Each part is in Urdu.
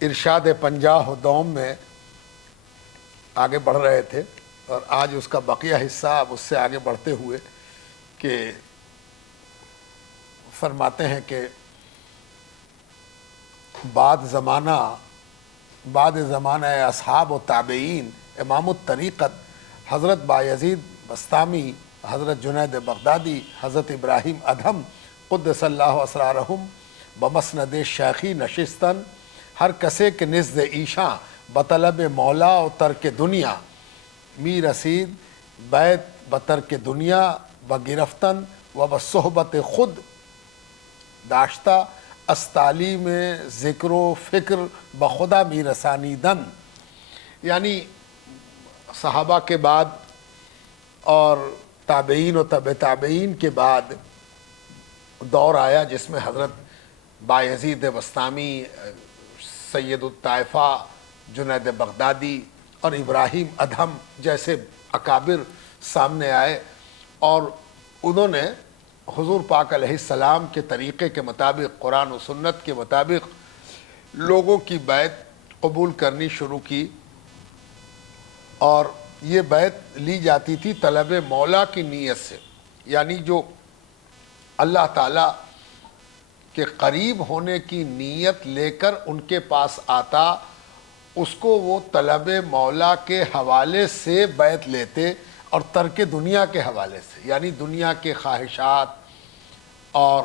ارشاد پنجاہ و دوم میں آگے بڑھ رہے تھے، اور آج اس کا بقیہ حصہ اب اس سے آگے بڑھتے ہوئے کہ فرماتے ہیں کہ بعد زمانہ اصحاب و تابعین امام الطریقت حضرت بایزید بسطامی، حضرت جنید بغدادی، حضرت ابراہیم ادھم قدس اللہ اسرارہم بمسند شیخی نشستن، ہر کسے کے نزد ایشاں بطلب مولا و ترک دنیا، می رسید بیت بترک دنیا و گرفتن و بصحبت خود داشتہ استالی میں ذکر و فکر بخدا می رسانیدن. یعنی صحابہ کے بعد اور تابعین و تبع تابعین کے بعد دور آیا جس میں حضرت بایزید بسطامی، سید الطائفہ جنید بغدادی اور ابراہیم ادھم جیسے اکابر سامنے آئے، اور انہوں نے حضور پاک علیہ السلام کے طریقے کے مطابق، قرآن و سنت کے مطابق لوگوں کی بیعت قبول کرنی شروع کی، اور یہ بیعت لی جاتی تھی طلب مولا کی نیت سے، یعنی جو اللہ تعالیٰ کے قریب ہونے کی نیت لے کر ان کے پاس آتا، اس کو وہ طلب مولا کے حوالے سے بیعت لیتے، اور ترک دنیا کے حوالے سے، یعنی دنیا کے خواہشات اور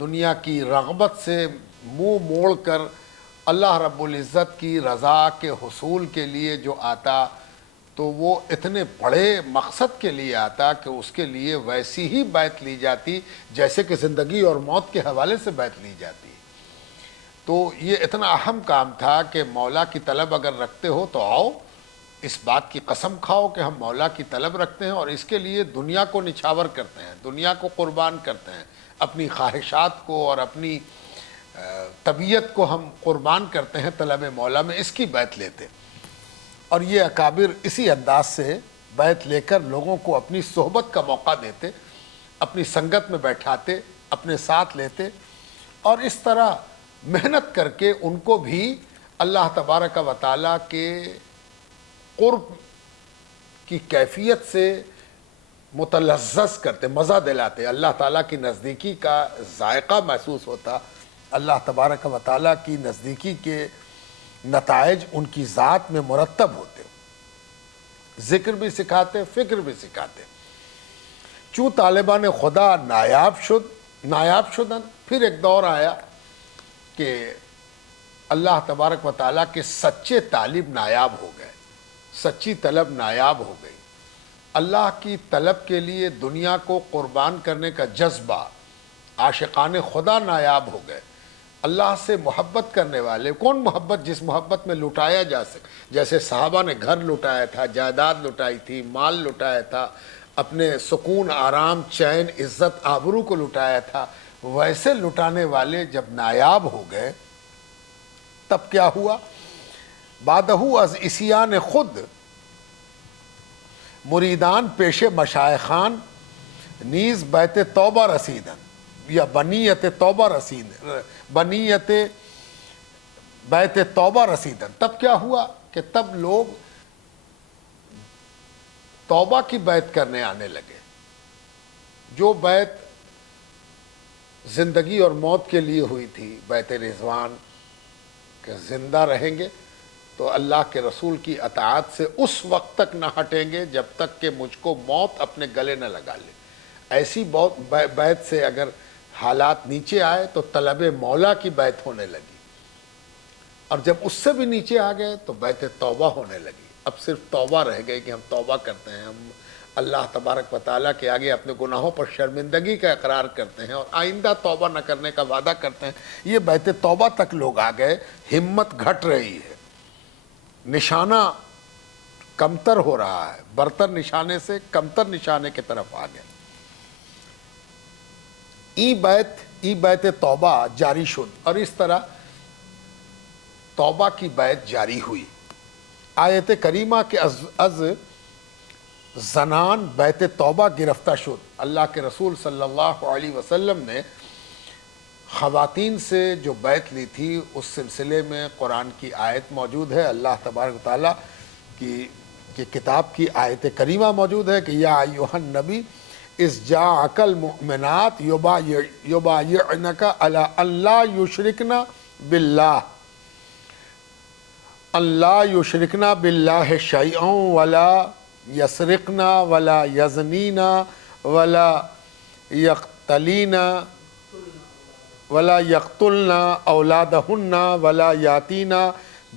دنیا کی رغبت سے منہ موڑ کر اللہ رب العزت کی رضا کے حصول کے لیے جو آتا، تو وہ اتنے بڑے مقصد کے لیے آتا کہ اس کے لیے ویسی ہی بیعت لی جاتی جیسے کہ زندگی اور موت کے حوالے سے بیعت لی جاتی. تو یہ اتنا اہم کام تھا کہ مولا کی طلب اگر رکھتے ہو تو آؤ، اس بات کی قسم کھاؤ کہ ہم مولا کی طلب رکھتے ہیں اور اس کے لیے دنیا کو نچھاور کرتے ہیں، دنیا کو قربان کرتے ہیں، اپنی خواہشات کو اور اپنی طبیعت کو ہم قربان کرتے ہیں طلب مولا میں، اس کی بیعت لیتے. اور یہ اکابر اسی انداز سے بیعت لے کر لوگوں کو اپنی صحبت کا موقع دیتے، اپنی سنگت میں بیٹھاتے، اپنے ساتھ لیتے، اور اس طرح محنت کر کے ان کو بھی اللہ تبارک و تعالیٰ کے قرب کی کیفیت سے متلذذ کرتے، مزہ دلاتے، اللہ تعالیٰ کی نزدیکی کا ذائقہ محسوس ہوتا، اللہ تبارک و تعالیٰ کی نزدیکی کے نتائج ان کی ذات میں مرتب ہوتے، ذکر بھی سکھاتے، فکر بھی سکھاتے. چوں طالبان خدا نایاب شدن، پھر ایک دور آیا کہ اللہ تبارک و تعالیٰ کے سچے طالب نایاب ہو گئے، سچی طلب نایاب ہو گئی، اللہ کی طلب کے لیے دنیا کو قربان کرنے کا جذبہ، عاشقان خدا نایاب ہو گئے. اللہ سے محبت کرنے والے، کون محبت؟ جس محبت میں لٹایا جا سکے، جیسے صحابہ نے گھر لٹایا تھا، جائیداد لٹائی تھی، مال لٹایا تھا، اپنے سکون، آرام، چین، عزت، آبرو کو لٹایا تھا، ویسے لٹانے والے جب نایاب ہو گئے تب کیا ہوا؟ بعدہ از عصیان خود مریدان پیش مشائخان نیز بیت توبہ رسیدن، یا بنیت توبہ بنیت بیت توبہ رسیدن. تب کیا ہوا کہ تب لوگ توبہ کی بیعت کرنے آنے لگے. جو بیعت زندگی اور موت کے لیے ہوئی تھی، بیعت رضوان، کہ زندہ رہیں گے تو اللہ کے رسول کی اطاعت سے اس وقت تک نہ ہٹیں گے جب تک کہ مجھ کو موت اپنے گلے نہ لگا لے. ایسی بیعت سے اگر حالات نیچے آئے تو طلب مولا کی بیعت ہونے لگی، اور جب اس سے بھی نیچے آ گئے تو بیعت توبہ ہونے لگی. اب صرف توبہ رہ گئی کہ ہم توبہ کرتے ہیں، ہم اللہ تبارک و تعالیٰ کے آگے اپنے گناہوں پر شرمندگی کا اقرار کرتے ہیں اور آئندہ توبہ نہ کرنے کا وعدہ کرتے ہیں. یہ بیعت توبہ تک لوگ آ گئے. ہمت گھٹ رہی ہے، نشانہ کمتر ہو رہا ہے، برتر نشانے سے کمتر نشانے کی طرف آ گئے. ای بیعت توبہ جاری شد، اور اس طرح توبہ کی بیعت جاری ہوئی. آیت کریمہ کے از زنان بیعت توبہ گرفتہ شد. اللہ کے رسول صلی اللہ علیہ وسلم نے خواتین سے جو بیعت لی تھی اس سلسلے میں قرآن کی آیت موجود ہے، اللہ تبارک و تعالیٰ کی کتاب کی آیت کریمہ موجود ہے کہ یا ایھا النبی اذ جاءک المؤمنات یبایعنک علی ان لا یشرکن باللہ شیئا ولا یسرقن ولا یزنین ولا یقتلین ولا یقتلن اولادہن ولا یاتین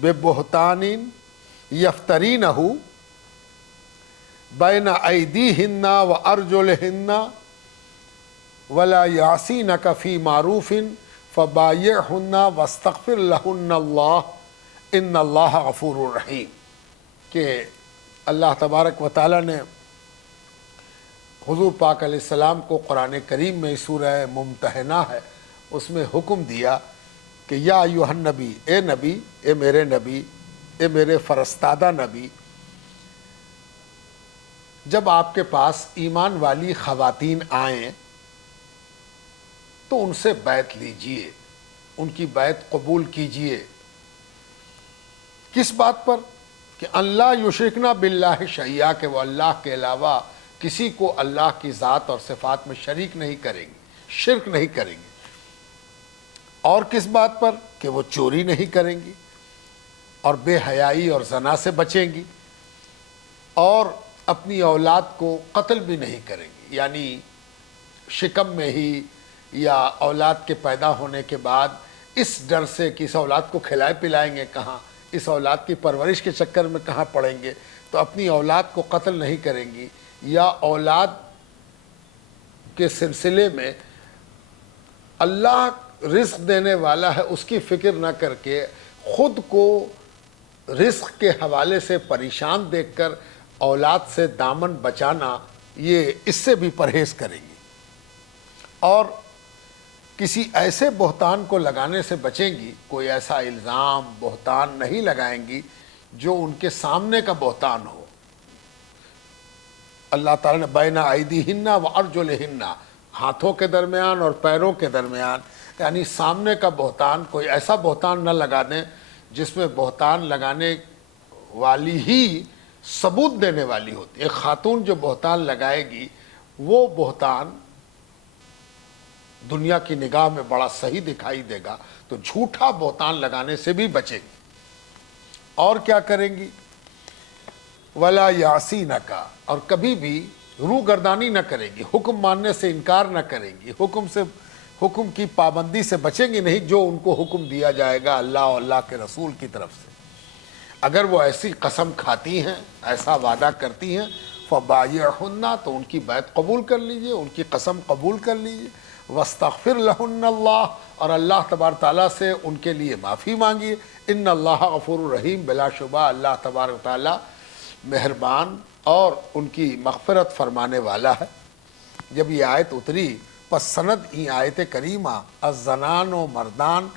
ببہتان یفترینہ بین ایدیہن وارجلہن ولا یعصینک فی معروف فبایعہن واستغفر لہن اللہ ان اللہ غفور رحیم، کہ اللہ تبارک و تعالیٰ نے حضور پاک علیہ السلام کو قرآن کریم میں سورہ ممتحنہ ہے اس میں حکم دیا کہ یا ایھا النبی، اے نبی، اے میرے فرستادہ نبی، جب آپ کے پاس ایمان والی خواتین آئیں تو ان سے بیعت لیجئے، ان کی بیعت قبول کیجئے۔ کس بات پر؟ کہ اللہ یشرکنا باللہ شیئا، کہ وہ اللہ کے علاوہ کسی کو اللہ کی ذات اور صفات میں شریک نہیں کریں گی، شرک نہیں کریں گی۔ اور کس بات پر؟ کہ وہ چوری نہیں کریں گی اور بے حیائی اور زنا سے بچیں گی، اور اپنی اولاد کو قتل بھی نہیں کریں گی، یعنی شکم میں ہی یا اولاد کے پیدا ہونے کے بعد اس ڈر سے کہ اس اولاد کو کھلائے پلائیں گے کہاں، اس اولاد کی پرورش کے چکر میں کہاں پڑیں گے، تو اپنی اولاد کو قتل نہیں کریں گی، یا اولاد کے سلسلے میں اللہ رزق دینے والا ہے اس کی فکر نہ کر کے خود کو رزق کے حوالے سے پریشان دیکھ کر اولاد سے دامن بچانا، یہ اس سے بھی پرہیز کریں گی، اور کسی ایسے بہتان کو لگانے سے بچیں گی، کوئی ایسا الزام بہتان نہیں لگائیں گی جو ان کے سامنے کا بہتان ہو۔ اللہ تعالیٰ نے بین ایدیہن وارجلہن، ہاتھوں کے درمیان اور پیروں کے درمیان، یعنی سامنے کا بہتان، کوئی ایسا بہتان نہ لگا دیں جس میں بہتان لگانے والی ہی ثبوت دینے والی ہوتی ہے۔ ایک خاتون جو بہتان لگائے گی وہ بہتان دنیا کی نگاہ میں بڑا صحیح دکھائی دے گا، تو جھوٹا بہتان لگانے سے بھی بچیں گی۔ اور کیا کریں گی؟ ولا یعصینک، اور کبھی بھی روگردانی نہ کریں گی، حکم ماننے سے انکار نہ کریں گی، حکم کی پابندی سے بچیں گی نہیں جو ان کو حکم دیا جائے گا اللہ اور اللہ کے رسول کی طرف سے۔ اگر وہ ایسی قسم کھاتی ہیں، ایسا وعدہ کرتی ہیں، فبایعہن، تو ان کی بیعت قبول کر لیجئے، ان کی قسم قبول کر لیجئے، واستغفر لہن اللہ، اور اللہ تبارک تعالیٰ سے ان کے لیے معافی مانگیے، ان اللہ غفور رحیم، بلا شبہ اللہ تبارک تعالیٰ مہربان اور ان کی مغفرت فرمانے والا ہے۔ جب یہ آیت اتری پس سند این آیت کریمہ الزنان و مردان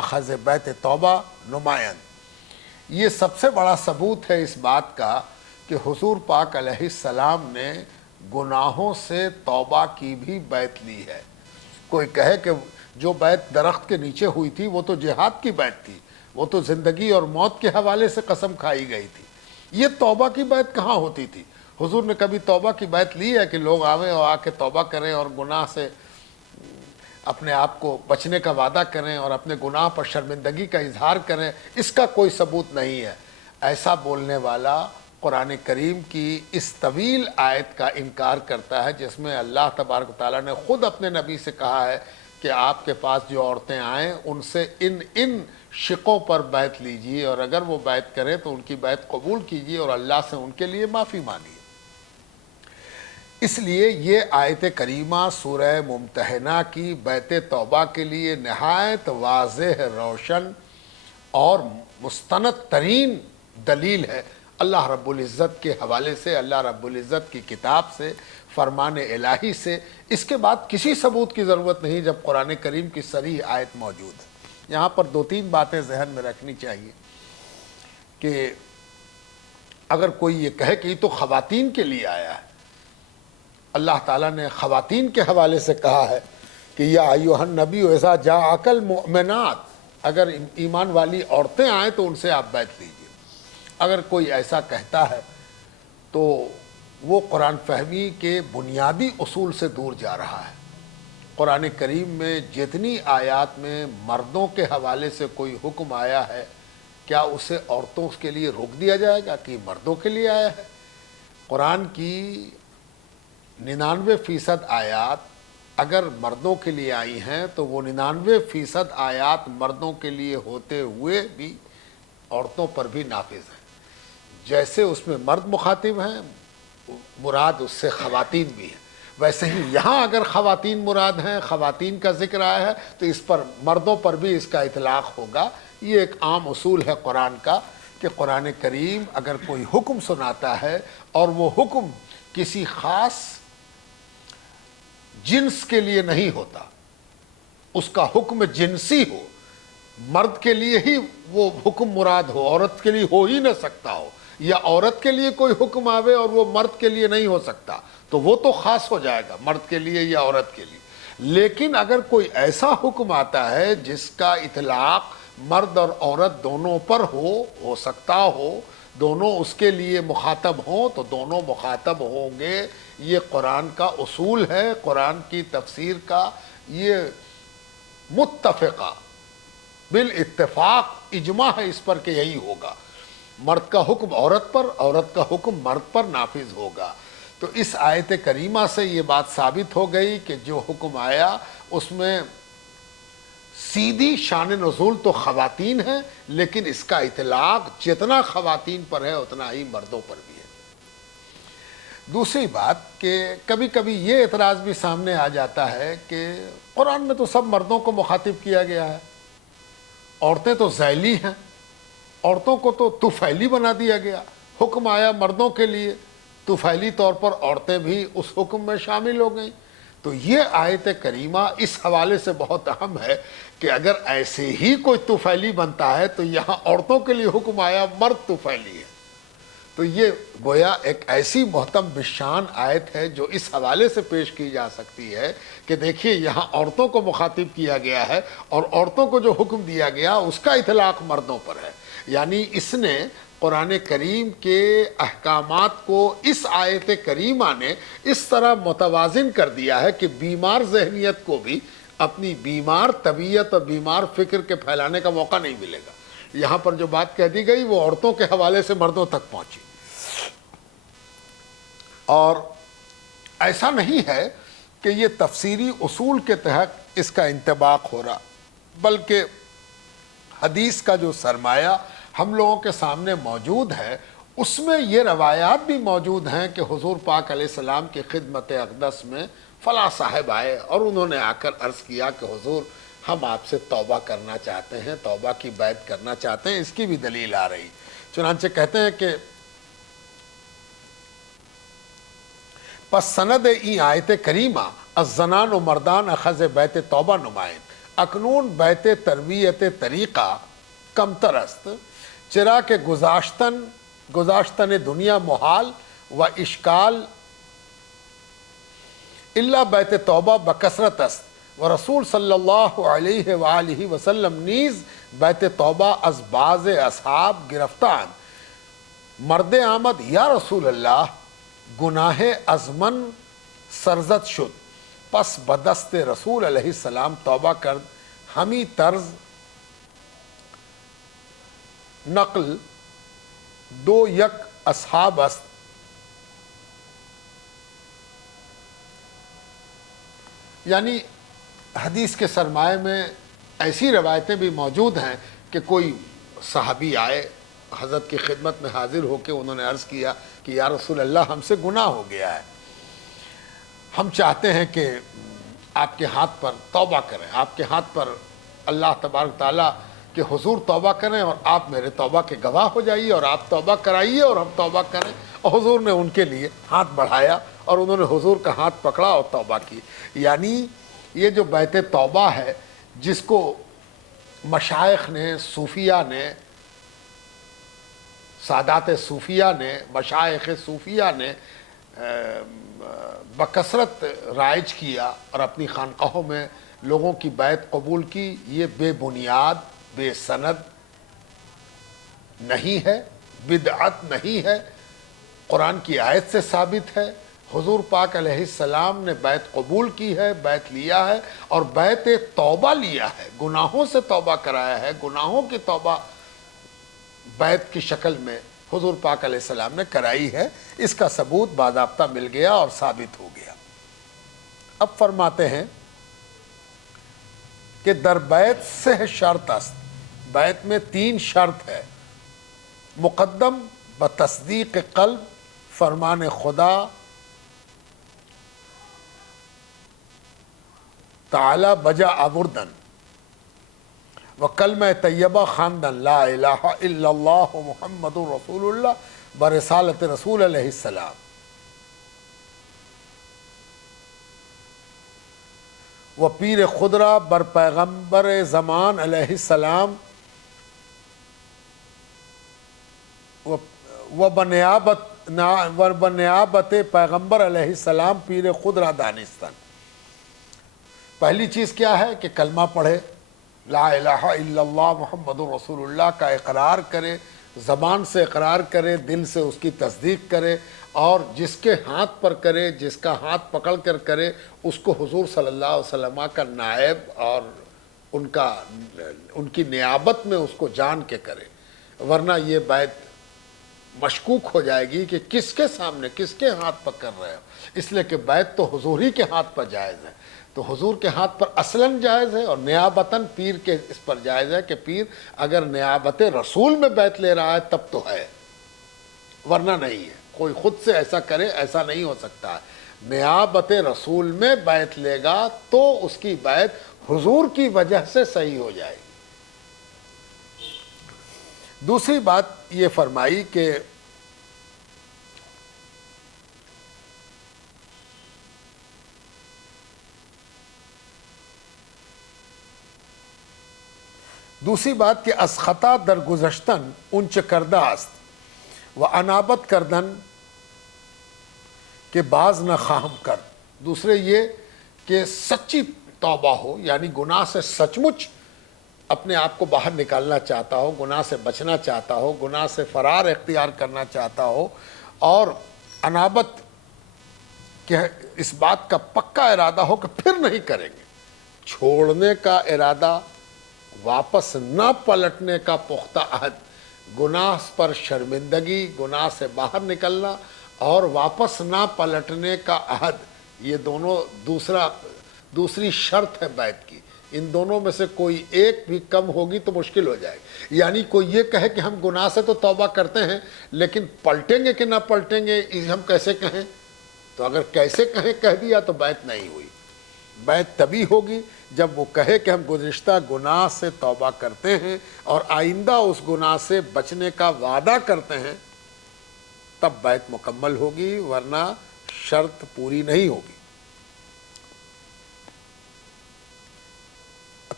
اخذ بیت توبہ نمائند، یہ سب سے بڑا ثبوت ہے اس بات کا کہ حضور پاک علیہ السلام نے گناہوں سے توبہ کی بھی بیعت لی ہے۔ کوئی کہے کہ جو بیعت درخت کے نیچے ہوئی تھی وہ تو جہاد کی بیعت تھی، وہ تو زندگی اور موت کے حوالے سے قسم کھائی گئی تھی، یہ توبہ کی بیعت کہاں ہوتی تھی؟ حضور نے کبھی توبہ کی بیعت لی ہے کہ لوگ آویں اور آ کے توبہ کریں اور گناہ سے اپنے آپ کو بچنے کا وعدہ کریں اور اپنے گناہ پر شرمندگی کا اظہار کریں؟ اس کا کوئی ثبوت نہیں ہے۔ ایسا بولنے والا قرآن کریم کی اس طویل آیت کا انکار کرتا ہے جس میں اللہ تبارک و تعالیٰ نے خود اپنے نبی سے کہا ہے کہ آپ کے پاس جو عورتیں آئیں ان سے ان شقوں پر بیعت لیجیے، اور اگر وہ بیعت کریں تو ان کی بیعت قبول کیجیے اور اللہ سے ان کے لیے معافی مانگیے۔ اس لیے یہ آیت کریمہ سورہ ممتحنہ کی بیعت توبہ کے لیے نہایت واضح، روشن اور مستند ترین دلیل ہے، اللہ رب العزت کے حوالے سے، اللہ رب العزت کی کتاب سے، فرمان الہی سے۔ اس کے بعد کسی ثبوت کی ضرورت نہیں جب قرآن کریم کی صریح آیت موجود ہے۔ یہاں پر دو تین باتیں ذہن میں رکھنی چاہیے کہ اگر کوئی یہ کہے کہ یہ تو خواتین کے لیے آیا ہے، اللہ تعالیٰ نے خواتین کے حوالے سے کہا ہے کہ یا ایھا النبی اذا جاءک المؤمنات، اگر ایمان والی عورتیں آئیں تو ان سے آپ بیعت لیجیے۔ اگر کوئی ایسا کہتا ہے تو وہ قرآن فہمی کے بنیادی اصول سے دور جا رہا ہے۔ قرآن کریم میں جتنی آیات میں مردوں کے حوالے سے کوئی حکم آیا ہے، کیا اسے عورتوں کے لیے روک دیا جائے گا کہ مردوں کے لیے آیا ہے؟ قرآن کی 99% آیات اگر مردوں کے لیے آئی ہیں تو وہ 99% آیات مردوں کے لیے ہوتے ہوئے بھی عورتوں پر بھی نافذ ہیں۔ جیسے اس میں مرد مخاطب ہیں، مراد اس سے خواتین بھی ہیں، ویسے ہی یہاں اگر خواتین مراد ہیں، خواتین کا ذکر آیا ہے تو اس پر مردوں پر بھی اس کا اطلاق ہوگا۔ یہ ایک عام اصول ہے قرآن کا کہ قرآن کریم اگر کوئی حکم سناتا ہے اور وہ حکم کسی خاص جنس کے لیے نہیں ہوتا، اس کا حکم جنسی ہو، مرد کے لیے ہی وہ حکم مراد ہو، عورت کے لیے ہو ہی نہ سکتا ہو، یا عورت کے لیے کوئی حکم آوے اور وہ مرد کے لیے نہیں ہو سکتا، تو وہ تو خاص ہو جائے گا مرد کے لیے یا عورت کے لیے۔ لیکن اگر کوئی ایسا حکم آتا ہے جس کا اطلاق مرد اور عورت دونوں پر ہو سکتا ہو، دونوں اس کے لیے مخاطب ہوں تو دونوں مخاطب ہوں گے۔ یہ قرآن کا اصول ہے، قرآن کی تفسیر کا یہ متفقہ بالاتفاق اجماع ہے اس پر کہ یہی ہوگا۔ مرد کا حکم عورت پر، عورت کا حکم مرد پر نافذ ہوگا۔ تو اس آیت کریمہ سے یہ بات ثابت ہو گئی کہ جو حکم آیا اس میں سیدھی شان نزول تو خواتین ہیں، لیکن اس کا اطلاق جتنا خواتین پر ہے اتنا ہی مردوں پر بھی ہے۔ دوسری بات کہ کبھی کبھی یہ اعتراض بھی سامنے آ جاتا ہے کہ قرآن میں تو سب مردوں کو مخاطب کیا گیا ہے، عورتیں تو ذیلی ہیں، عورتوں کو تو طفیلی بنا دیا گیا، حکم آیا مردوں کے لیے، طفیلی طور پر عورتیں بھی اس حکم میں شامل ہو گئیں۔ تو یہ آیت کریمہ اس حوالے سے بہت اہم ہے کہ اگر ایسے ہی کوئی طفیلی بنتا ہے تو یہاں عورتوں کے لیے حکم آیا مرد طفیلی ہے، تو یہ گویا ایک ایسی محتم بالشان آیت ہے جو اس حوالے سے پیش کی جا سکتی ہے کہ دیکھیے یہاں عورتوں کو مخاطب کیا گیا ہے اور عورتوں کو جو حکم دیا گیا اس کا اطلاق مردوں پر ہے۔ یعنی اس نے قرآن کریم کے احکامات کو اس آیت کریمہ نے اس طرح متوازن کر دیا ہے کہ بیمار ذہنیت کو بھی اپنی بیمار طبیعت اور بیمار فکر کے پھیلانے کا موقع نہیں ملے گا۔ یہاں پر جو بات کہہ دی گئی وہ عورتوں کے حوالے سے مردوں تک پہنچی، اور ایسا نہیں ہے کہ یہ تفسیری اصول کے تحت اس کا انطباق ہو رہا، بلکہ حدیث کا جو سرمایہ ہم لوگوں کے سامنے موجود ہے اس میں یہ روایات بھی موجود ہیں کہ حضور پاک علیہ السلام کی خدمت اقدس میں فلاں صاحب آئے اور انہوں نے آ کر عرض کیا کہ حضور ہم آپ سے توبہ کرنا چاہتے ہیں، توبہ کی بیعت کرنا چاہتے ہیں۔ اس کی بھی دلیل آ رہی، چنانچہ کہتے ہیں کہ پس سند این آیت کریمہ الزنان و مردان اخذ بیت توبہ نمائن اکنون بیت تربیت طریقہ کم ترست چرا کہ گذاشتن دنیا محال و اشکال الا بیت توبہ بکثرت است و رسول صلی اللہ علیہ وآلہ وسلم نیز بیت توبہ از بعض اصحاب گرفتان مرد آمد یا رسول اللہ گناہ ازمن سرزد شد، پس بدست رسول علیہ السلام توبہ کرد، ہمی طرز نقل دو یک اصحاب است۔ یعنی حدیث کے سرمایہ میں ایسی روایتیں بھی موجود ہیں کہ کوئی صحابی آئے حضرت کی خدمت میں حاضر ہو کے انہوں نے عرض کیا کہ یا رسول اللہ ہم سے گناہ ہو گیا ہے، ہم چاہتے ہیں کہ آپ کے ہاتھ پر توبہ کریں، آپ کے ہاتھ پر اللہ تبارک تعالیٰ کہ حضور توبہ کریں اور آپ میرے توبہ کے گواہ ہو جائیے اور آپ توبہ کرائیے اور ہم توبہ کریں۔ اور حضور نے ان کے لیے ہاتھ بڑھایا اور انہوں نے حضور کا ہاتھ پکڑا اور توبہ کی۔ یعنی یہ جو بیت توبہ ہے جس کو مشائخ نے، صوفیہ نے، سادات صوفیہ نے، مشائخ صوفیہ نے بکثرت رائج کیا اور اپنی خانقاہوں میں لوگوں کی بیعت قبول کی، یہ بے بنیاد، بے سند نہیں ہے، بدعت نہیں ہے، قرآن کی آیت سے ثابت ہے۔ حضور پاک علیہ السلام نے بیعت قبول کی ہے، بیعت لیا ہے، اور بیعت توبہ لیا ہے، گناہوں سے توبہ کرایا ہے، گناہوں کی توبہ بیعت کی شکل میں حضور پاک علیہ السلام نے کرائی ہے۔ اس کا ثبوت باضابطہ مل گیا اور ثابت ہو گیا۔ اب فرماتے ہیں کہ در بیعت سے شرط است، بیعت میں 3 شرط ہے۔ مقدم بتصدیق قلب، فرمان خدا تعالی بجا آوردن و کلمہ طیبہ خواندن، لا الہ الا اللہ محمد رسول اللہ برسالت رسول علیہ السلام۔ و پیر خدرہ بر پیغمبر زمان علیہ السلام و بنیابت پیغمبر علیہ السلام پیر خدرہ دانستن۔ پہلی چیز کیا ہے کہ کلمہ پڑھے، لا الہ الا اللہ محمد رسول اللہ کا اقرار کرے، زبان سے اقرار کرے، دل سے اس کی تصدیق کرے، اور جس کے ہاتھ پر کرے، جس کا ہاتھ پکڑ کر کرے، اس کو حضور صلی اللہ علیہ وسلم کا نائب اور ان کی نیابت میں اس کو جان کے کرے، ورنہ یہ بیعت مشکوک ہو جائے گی کہ کس کے سامنے، کس کے ہاتھ پر کر رہے ہو، اس لیے کہ بیعت تو حضور ہی کے ہاتھ پر جائز ہے، تو حضور کے ہاتھ پر اصلاً جائز ہے، اور نیابتاً پیر کے اس پر جائز ہے کہ پیر اگر نیابت رسول میں بیعت لے رہا ہے تب تو ہے، ورنہ نہیں ہے۔ کوئی خود سے ایسا کرے، ایسا نہیں ہو سکتا ہے۔ نیابت رسول میں بیعت لے گا تو اس کی بیعت حضور کی وجہ سے صحیح ہو جائے گی۔ دوسری بات یہ فرمائی کہ از خطا در گذشتن اونچ کرده است و انابت کردن کہ باز نہ خواہم کرد۔ دوسرے یہ کہ سچی توبہ ہو، یعنی گناہ سے سچ مچ اپنے آپ کو باہر نکالنا چاہتا ہو، گناہ سے بچنا چاہتا ہو، گناہ سے فرار اختیار کرنا چاہتا ہو، اور انابت کہ اس بات کا پکا ارادہ ہو کہ پھر نہیں کریں گے، چھوڑنے کا ارادہ، واپس نہ پلٹنے کا پختہ عہد، گناہ پر شرمندگی، گناہ سے باہر نکلنا اور واپس نہ پلٹنے کا عہد، یہ دونوں دوسری شرط ہے بیعت کی۔ ان دونوں میں سے کوئی ایک بھی کم ہوگی تو مشکل ہو جائے گی۔ یعنی کوئی یہ کہے کہ ہم گناہ سے تو توبہ کرتے ہیں لیکن پلٹیں گے کہ نہ پلٹیں گے ہم کیسے کہیں؟ تو اگر کیسے کہہ دیا تو بیعت نہیں ہوئی۔ بیعت تبھی ہوگی جب وہ کہے کہ ہم گزشتہ گناہ سے توبہ کرتے ہیں اور آئندہ اس گناہ سے بچنے کا وعدہ کرتے ہیں، تب بیعت مکمل ہوگی، ورنہ شرط پوری نہیں ہوگی۔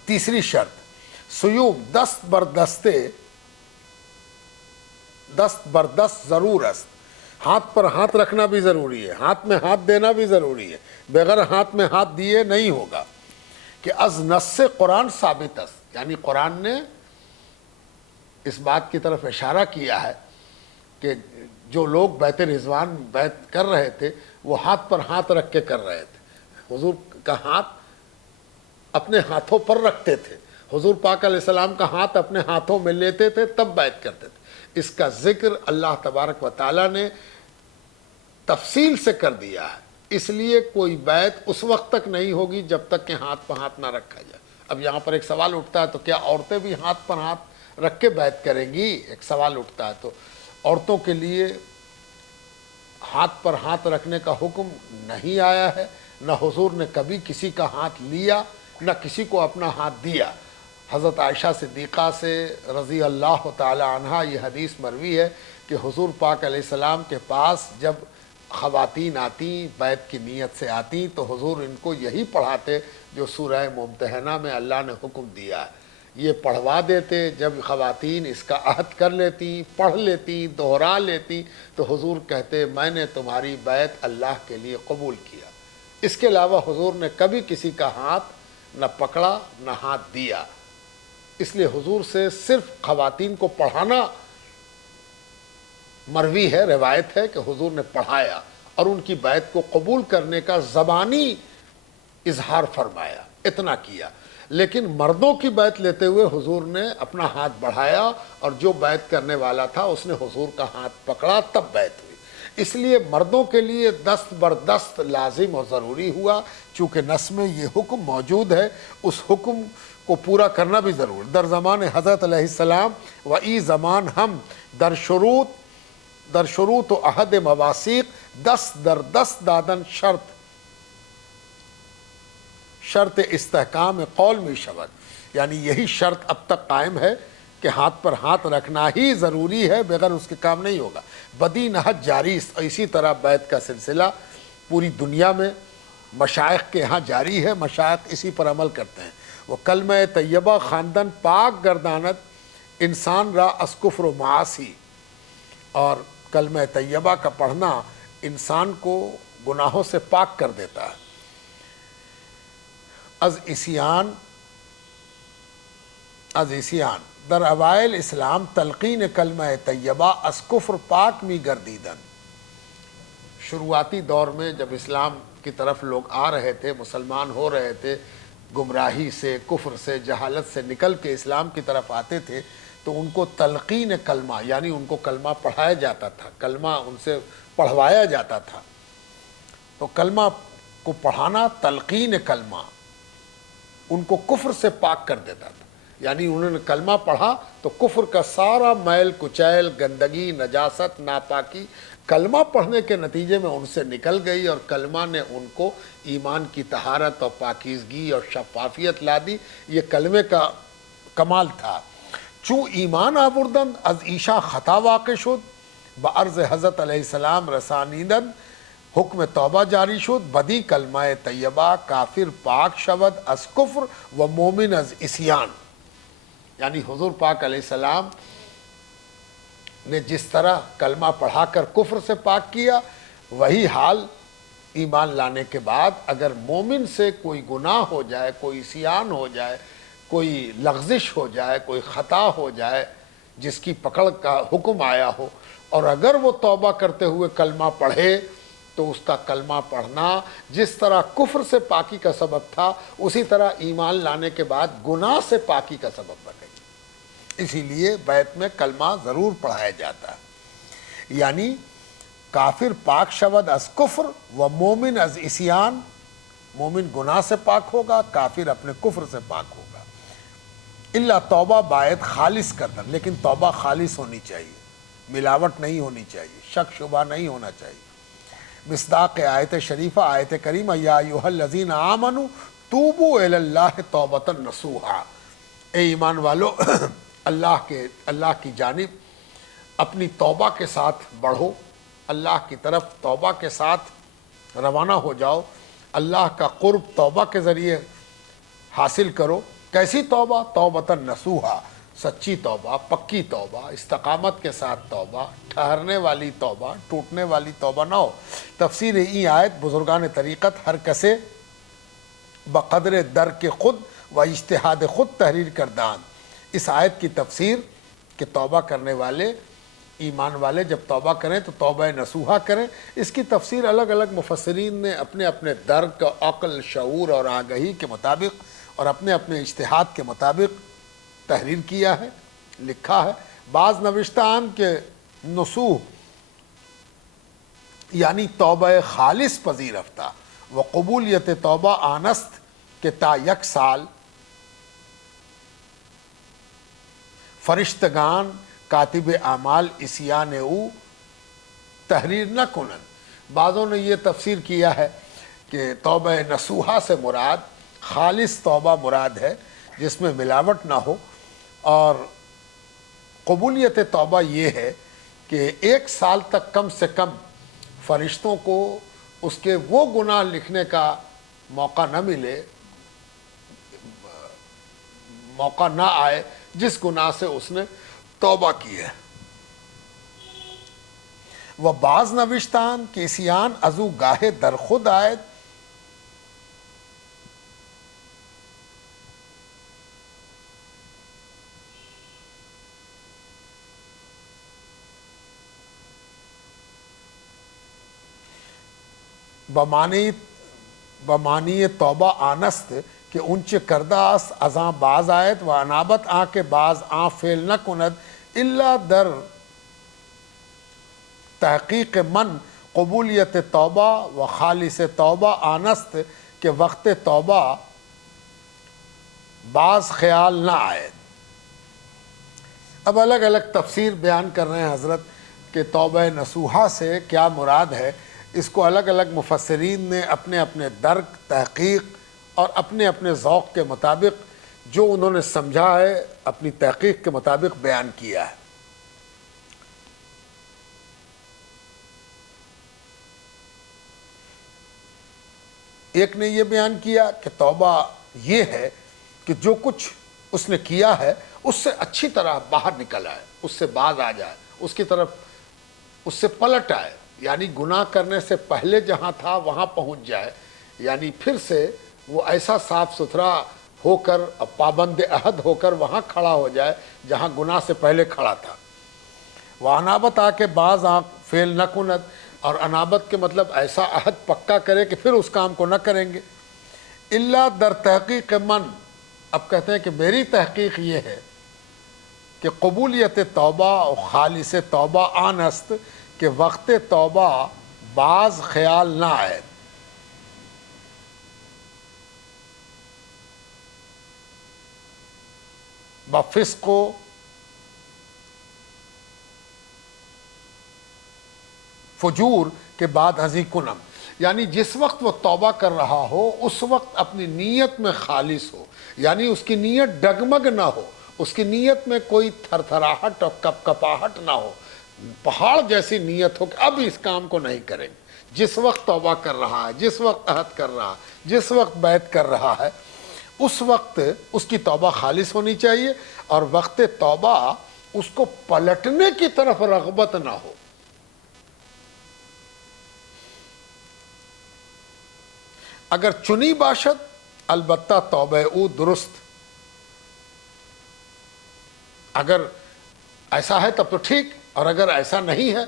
تیسری شرط، سیوم دست بردست ضرور است، ہاتھ پر ہاتھ رکھنا بھی ضروری ہے، ہاتھ میں ہاتھ دینا بھی ضروری ہے، بغیر ہاتھ میں ہاتھ دیے نہیں ہوگا۔ کہ از نص قرآن ثابت است، یعنی قرآن نے اس بات کی طرف اشارہ کیا ہے کہ جو لوگ بیعت رضوان بیعت کر رہے تھے وہ ہاتھ پر ہاتھ رکھ کے کر رہے تھے، حضور کا ہاتھ اپنے ہاتھوں پر رکھتے تھے، حضور پاک علیہ السلام کا ہاتھ اپنے ہاتھوں میں لیتے تھے تب بیعت کرتے تھے۔ اس کا ذکر اللہ تبارک و تعالیٰ نے تفصیل سے کر دیا ہے، اس لیے کوئی بیعت اس وقت تک نہیں ہوگی جب تک کہ ہاتھ پر ہاتھ نہ رکھا جائے۔ اب یہاں پر ایک سوال اٹھتا ہے تو کیا عورتیں بھی ہاتھ پر ہاتھ رکھ کے بیعت کریں گی؟ ایک سوال اٹھتا ہے۔ تو عورتوں کے لیے ہاتھ پر ہاتھ رکھنے کا حکم نہیں آیا ہے، نہ حضور نے کبھی کسی کا ہاتھ لیا نہ کسی کو اپنا ہاتھ دیا۔ حضرت عائشہ صدیقہ سے رضی اللہ تعالی عنہا یہ حدیث مروی ہے کہ حضور پاک علیہ السلام کے پاس جب خواتین آتی بیعت کی نیت سے آتی تو حضور ان کو یہی پڑھاتے جو سورہ ممتحنہ میں اللہ نے حکم دیا ہے، یہ پڑھوا دیتے۔ جب خواتین اس کا عہد کر لیتی، پڑھ لیتی، دہرا لیتی تو حضور کہتے میں نے تمہاری بیعت اللہ کے لیے قبول کیا۔ اس کے علاوہ حضور نے کبھی کسی کا ہاتھ نہ پکڑا نہ ہاتھ دیا. اس لیے حضور سے صرف خواتین کو پڑھانا مروی ہے، روایت ہے کہ حضور نے پڑھایا اور ان کی بیعت کو قبول کرنے کا زبانی اظہار فرمایا، اتنا کیا. لیکن مردوں کی بیعت لیتے ہوئے حضور نے اپنا ہاتھ بڑھایا اور جو بیعت کرنے والا تھا اس نے حضور کا ہاتھ پکڑا، تب بیعت ہوئی. اس لیے مردوں کے لیے دست بردست لازم اور ضروری ہوا. چونکہ نص میں یہ حکم موجود ہے، اس حکم کو پورا کرنا بھی ضرور. در زمان حضرت علیہ السلام و ای زمان ہم در شروط و عہد مواثیق دست در دست دادن شرط استحکام قول میں شود. یعنی یہی شرط اب تک قائم ہے کہ ہاتھ پر ہاتھ رکھنا ہی ضروری ہے، بغیر اس کے کام نہیں ہوگا. بدی نہج جاری، اسی طرح بیعت کا سلسلہ پوری دنیا میں مشائخ کے ہاں جاری ہے، مشائخ اسی پر عمل کرتے ہیں. وہ کلمہ طیبہ خواندن پاک گرداند انسان را از کفر و معاصی، اور کلمہ طیبہ کا پڑھنا انسان کو گناہوں سے پاک کر دیتا ہے. از اسیان در اوائل اسلام تلقین کلمہ طیبہ از کفر پاک می گردیدن. شروعاتی دور میں جب اسلام کی طرف لوگ آ رہے تھے، مسلمان ہو رہے تھے، گمراہی سے، کفر سے، جہالت سے نکل کے اسلام کی طرف آتے تھے، تو ان کو تلقین کلمہ، یعنی ان کو کلمہ پڑھایا جاتا تھا، کلمہ ان سے پڑھوایا جاتا تھا. تو کلمہ کو پڑھانا، تلقین کلمہ، ان کو کفر سے پاک کر دیتا تھا. یعنی انہوں نے کلمہ پڑھا تو کفر کا سارا میل کچیل، گندگی، نجاست، ناپاکی کلمہ پڑھنے کے نتیجے میں ان سے نکل گئی، اور کلمہ نے ان کو ایمان کی طہارت اور پاکیزگی اور شفافیت لا دی. یہ کلمے کا کمال تھا. چوں ایمان آوردند از ایشا خطا واقع شد، بعرض حضرت علیہ السلام رسانیدند حکم توبہ جاری شد. بدی کلمہ طیبہ کافر پاک شود از کفر و مومن از عصیان. یعنی حضور پاک علیہ السلام نے جس طرح کلمہ پڑھا کر کفر سے پاک کیا، وہی حال ایمان لانے کے بعد اگر مومن سے کوئی گناہ ہو جائے، کوئی عصیان ہو جائے، کوئی لغزش ہو جائے، کوئی خطا ہو جائے جس کی پکڑ کا حکم آیا ہو، اور اگر وہ توبہ کرتے ہوئے کلمہ پڑھے تو اس کا کلمہ پڑھنا جس طرح کفر سے پاکی کا سبب تھا، اسی طرح ایمان لانے کے بعد گناہ سے پاکی کا سبب بنے گی. اسی لیے بیت میں کلمہ ضرور پڑھایا جاتا ہے. یعنی کافر پاک شود از کفر و مومن از عصیان، مومن گناہ سے پاک ہوگا، کافر اپنے کفر سے پاک ہوگا. الا توبہ باید خالص کردن، لیکن توبہ خالص ہونی چاہیے، ملاوٹ نہیں ہونی چاہیے، شک شبہ نہیں ہونا چاہیے. مصداق آیت شریفہ، آیت کریمہ، یا ایھا الذین آمنوا توبوا الی اللہ توبۃ نصوحا. اے ایمان والو، اللہ کی جانب اپنی توبہ کے ساتھ بڑھو، اللہ کی طرف توبہ کے ساتھ روانہ ہو جاؤ، اللہ کا قرب توبہ کے ذریعے حاصل کرو. کیسی توبہ؟ توبۃ نصوحا، سچی توبہ، پکی توبہ، استقامت کے ساتھ توبہ، ٹھہرنے والی توبہ، ٹوٹنے والی توبہ نہ ہو. تفسیر ای آیت بزرگان طریقت ہر کسے بقدر درک خود و اجتہاد خود تحریر کردان. اس آیت کی تفسیر کہ توبہ کرنے والے، ایمان والے جب توبہ کریں تو توبہ نصوحہ کریں، اس کی تفسیر الگ الگ مفسرین نے اپنے اپنے درک، عقل، شعور اور آگہی کے مطابق اور اپنے اپنے اجتہاد کے مطابق تحریر کیا ہے، لکھا ہے. بعض نوشتان کے نصوح یعنی توبہ خالص پذیرفتہ و قبولیت توبہ آنست کہ تا یک سال فرشتگان کاتب اعمال عصیان او تحریر نہ کنن. بعضوں نے یہ تفسیر کیا ہے کہ توبہ نصوحہ سے مراد خالص توبہ مراد ہے جس میں ملاوٹ نہ ہو، اور قبولیت توبہ یہ ہے کہ 1 سال تک کم سے کم فرشتوں کو اس کے وہ گناہ لکھنے کا موقع نہ ملے، موقع نہ آئے جس گناہ سے اس نے توبہ کی ہے. وہ بعض نوشتان کہ عصیان ازو گاہے در خود آئے بمانی توبہ آنست کہ اونچ کردہ است ازاں باز آیت و انابت آ کے باز آ فعل نہ کند الا در تحقیق من قبولیت توبہ و خالص توبہ آنست کہ وقت توبہ بعض خیال نہ آئے۔ اب الگ الگ تفسیر بیان کر رہے ہیں حضرت کہ توبہ نصوحہ سے کیا مراد ہے۔ اس کو الگ الگ مفسرین نے اپنے اپنے درک، تحقیق اور اپنے اپنے ذوق کے مطابق جو انہوں نے سمجھا ہے اپنی تحقیق کے مطابق بیان کیا ہے۔ ایک نے یہ بیان کیا کہ توبہ یہ ہے کہ جو کچھ اس نے کیا ہے اس سے اچھی طرح باہر نکل آئے، اس سے باز آ جائے، اس کی طرف اس سے پلٹ آئے، یعنی گناہ کرنے سے پہلے جہاں تھا وہاں پہنچ جائے، یعنی پھر سے وہ ایسا صاف ستھرا ہو کر پابند عہد ہو کر وہاں کھڑا ہو جائے جہاں گناہ سے پہلے کھڑا تھا۔ وہ انابت آ کے بعض آنکھ فعل نہ کند، اور انابت کے مطلب ایسا عہد پکا کرے کہ پھر اس کام کو نہ کریں گے۔ اللہ در تحقیق من، اب کہتے ہیں کہ میری تحقیق یہ ہے کہ قبولیت توبہ اور خالص توبہ آن است کہ وقت توبہ بعض خیال نہ آئے۔ بفسق و فجور کے بعد ہزی کنم، یعنی جس وقت وہ توبہ کر رہا ہو اس وقت اپنی نیت میں خالص ہو، یعنی اس کی نیت ڈگمگ نہ ہو، اس کی نیت میں کوئی تھر تھراہٹ اور کپ کپاہٹ نہ ہو، پہاڑ جیسی نیت ہو کہ اب اس کام کو نہیں کریں گے۔ جس وقت توبہ کر رہا ہے، جس وقت عہد کر رہا ہے، جس وقت بیعت کر رہا ہے، اس وقت اس کی توبہ خالص ہونی چاہیے، اور وقت توبہ اس کو پلٹنے کی طرف رغبت نہ ہو۔ اگر چنی باشد البتہ توبہ او درست، اگر ایسا ہے تب تو ٹھیک، اور اگر ایسا نہیں ہے،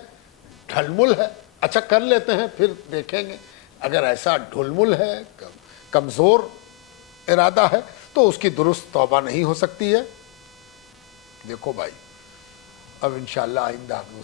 ڈھل مل ہے، اچھا کر لیتے ہیں پھر دیکھیں گے، اگر ایسا ڈھل مل ہے، کمزور ارادہ ہے، تو اس کی درست توبہ نہیں ہو سکتی ہے۔ دیکھو بھائی، اب انشاءاللہ آئندہ